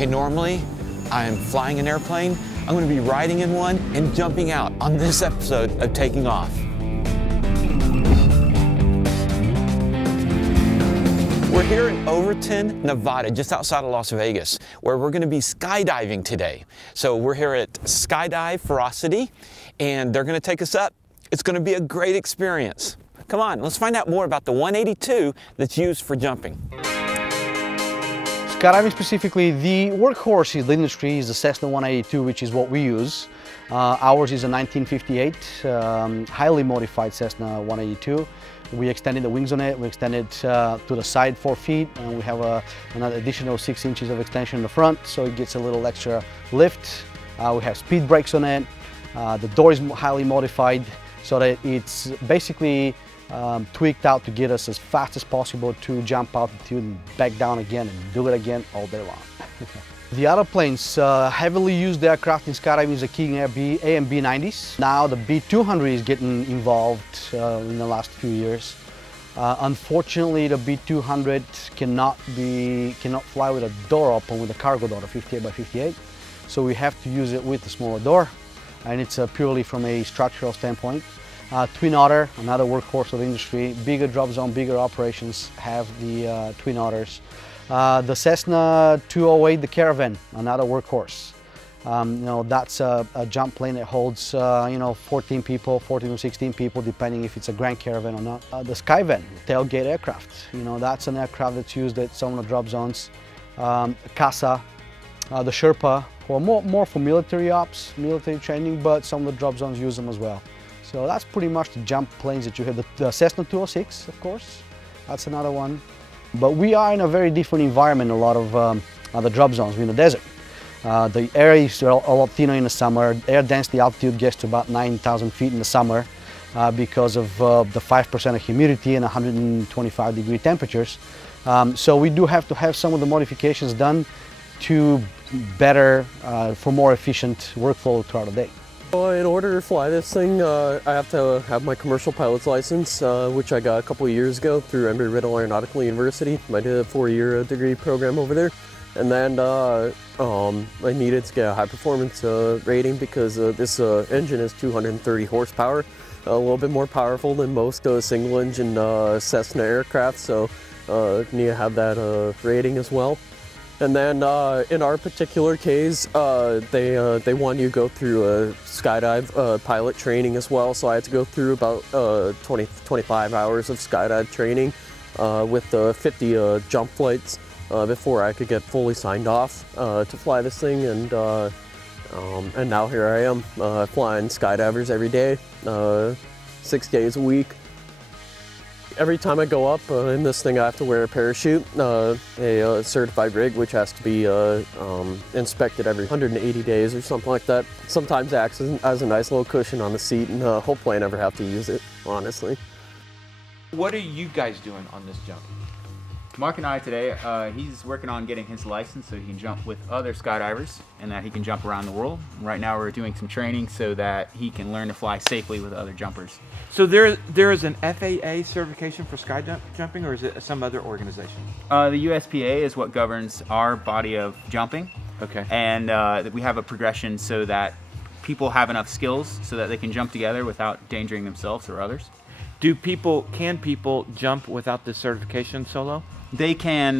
Okay, normally I'm flying an airplane. I'm going to be riding in one and jumping out on this episode of Taking Off. We're here in Overton, Nevada, just outside of Las Vegas, where we're going to be skydiving today. So we're here at Skydive Fyrosity, and they're going to take us up. It's going to be a great experience. Come on, let's find out more about the 182 that's used for jumping. Skydiving specifically, the workhorse in the industry is the Cessna 182, which is what we use. Ours is a 1958, highly modified Cessna 182. We extended the wings on it, we extended to the side 4 feet, and we have another additional 6 inches of extension in the front, so it gets a little extra lift. We have speed brakes on it. The door is highly modified so that it's basically tweaked out to get us as fast as possible to jump altitude and back down again and do it again all day long. The other planes, heavily used aircraft in skydiving is the King Air A and B90s. Now the B200 is getting involved in the last few years. Unfortunately, the B200 cannot fly with a door open with a cargo door, a 58 by 58. So we have to use it with a smaller door, and it's purely from a structural standpoint. Twin Otter, another workhorse of the industry, bigger drop zone, bigger operations have the Twin Otters. The Cessna 208, the Caravan, another workhorse. That's a jump plane that holds 14 people, 14 to 16 people, depending if it's a Grand Caravan or not. The Skyvan, tailgate aircraft, that's an aircraft that's used at some of the drop zones. CASA, the Sherpa, more for military ops, military training, but some of the drop zones use them as well. So that's pretty much the jump planes that you have. The Cessna 206, of course, that's another one. But we are in a very different environment, a lot of the drop zones. We're in the desert. The air is a lot thinner in the summer. Air density altitude gets to about 9,000 feet in the summer because of the 5% of humidity and 125-degree temperatures. So we do have to have some of the modifications done to better, for more efficient workflow throughout the day. In order to fly this thing, I have to have my commercial pilot's license, which I got a couple of years ago through Embry-Riddle Aeronautical University. I did a 4-year degree program over there. And then I needed to get a high performance rating because this engine is 230 horsepower, a little bit more powerful than most single engine Cessna aircraft, so need to have that rating as well. And then in our particular case, they want you to go through a skydive pilot training as well. So I had to go through about 25 hours of skydive training with 50 jump flights before I could get fully signed off to fly this thing. And now here I am flying skydivers every day, 6 days a week. Every time I go up in this thing, I have to wear a parachute, a certified rig, which has to be inspected every 180 days or something like that. Sometimes acts as a nice little cushion on the seat, and hopefully I never have to use it, honestly. What are you guys doing on this jump? Mark and I today, he's working on getting his license so he can jump with other skydivers and that he can jump around the world. Right now we're doing some training so that he can learn to fly safely with other jumpers. So there is an FAA certification for jumping, or is it some other organization? The USPA is what governs our body of jumping. Okay. And we have a progression so that people have enough skills so that they can jump together without endangering themselves or others. Can people jump without this certification solo? They can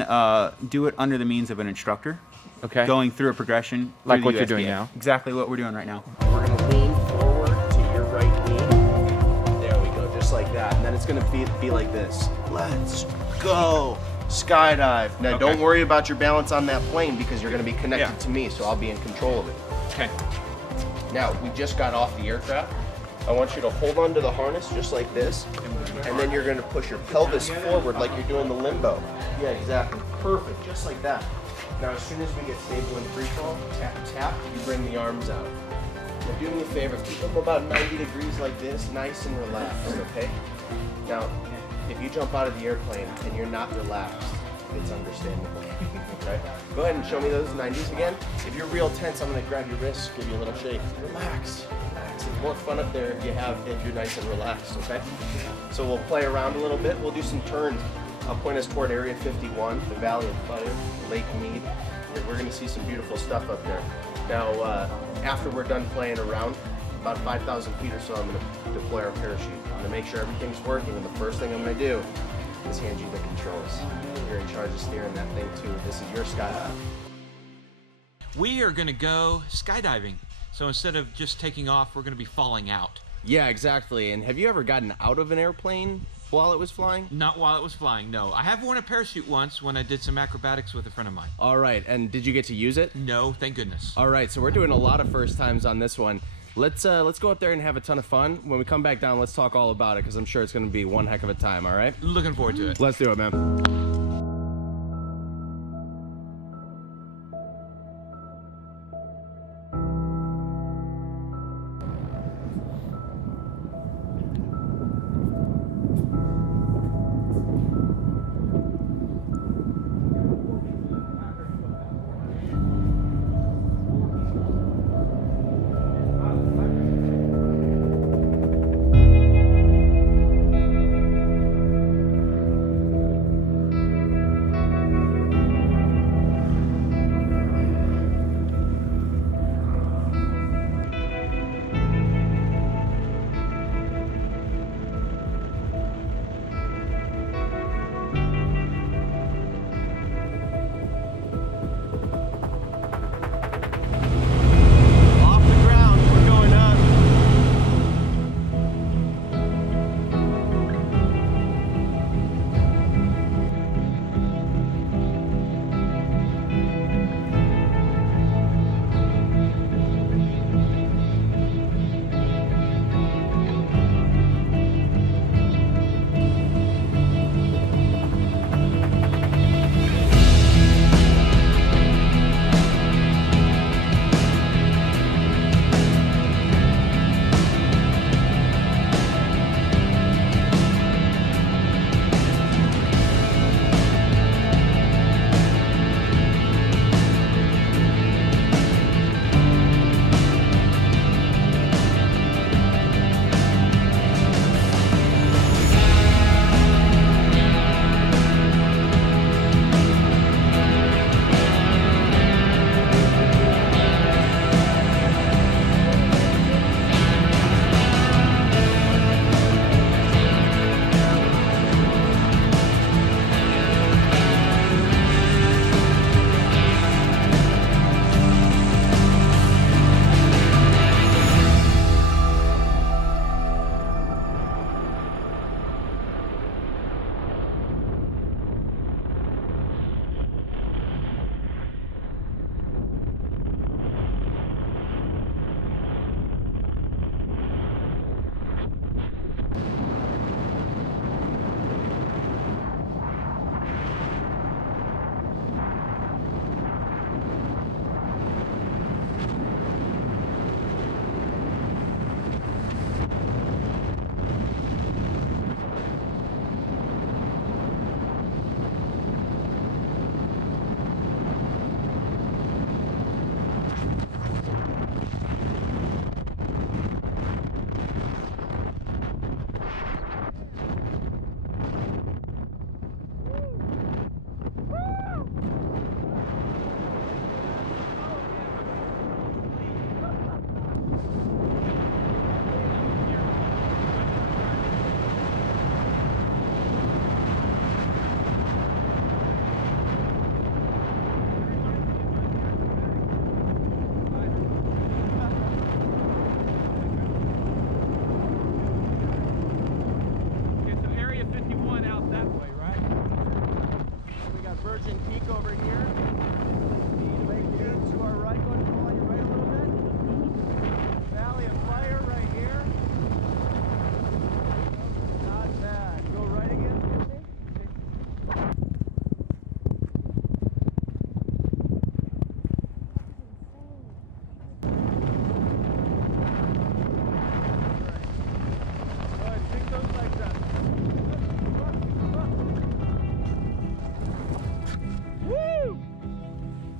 do it under the means of an instructor. Okay. Going through a progression. Like what you're doing now? Exactly what we're doing right now. We're going to lean forward to your right knee. There we go, just like that. And then it's going to be like this. Let's go. Skydive. Now don't worry about your balance on that plane because you're going to be connected to me, so I'll be in control of it. Okay. Now, we just got off the aircraft. I want you to hold onto the harness just like this, and then you're going to push your pelvis forward like you're doing the limbo. Yeah, exactly. Perfect, just like that. Now, as soon as we get stable in free fall, tap, tap, you bring the arms out. Now, do me a favor, keep them about 90 degrees like this, nice and relaxed, okay? Now, if you jump out of the airplane and you're not relaxed, it's understandable, okay? Go ahead and show me those 90s again. If you're real tense, I'm going to grab your wrist, give you a little shake. Relax. It's more fun up there if you're nice and relaxed, okay? So we'll play around a little bit. We'll do some turns. I'll point us toward Area 51, the Valley of Fire, Lake Mead. We're gonna see some beautiful stuff up there. Now, after we're done playing around, about 5,000 feet or so, I'm gonna deploy our parachute. I'm gonna make sure everything's working, and the first thing I'm gonna do is hand you the controls. You're in charge of steering that thing too. This is your skydive. We are gonna go skydiving. So instead of just taking off, we're gonna be falling out. Yeah, exactly. And have you ever gotten out of an airplane while it was flying? Not while it was flying, no. I have worn a parachute once when I did some acrobatics with a friend of mine. All right, and did you get to use it? No, thank goodness. All right, so we're doing a lot of first times on this one. Let's go up there and have a ton of fun. When we come back down, let's talk all about it, because I'm sure it's going to be one heck of a time, all right? Looking forward to it. Let's do it, man.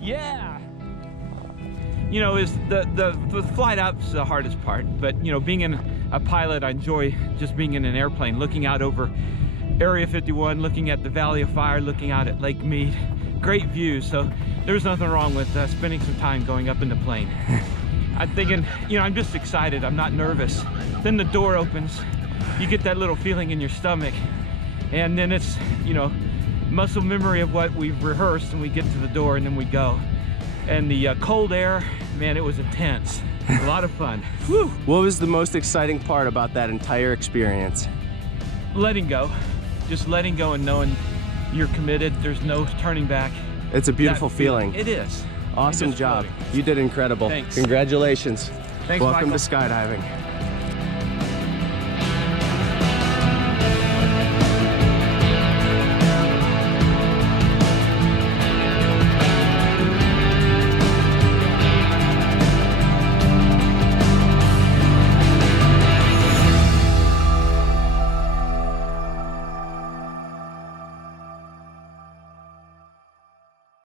Yeah. You know, is the flight up's the hardest part, but you know, being a pilot, I enjoy just being in an airplane, looking out over Area 51, looking at the Valley of Fire, looking out at Lake Mead, great views. So there's nothing wrong with spending some time going up in the plane. I'm thinking, you know, I'm just excited. I'm not nervous. Then the door opens. You get that little feeling in your stomach. And then it's, you know, muscle memory of what we've rehearsed, and we get to the door and then we go. And the cold air, man, it was intense. A lot of fun. Woo! What was the most exciting part about that entire experience? Letting go. Just letting go and knowing you're committed. There's no turning back. It's a beautiful feeling. It is. Awesome job. Floating. You did incredible. Thanks. Congratulations. Thanks, Welcome Michael. to skydiving.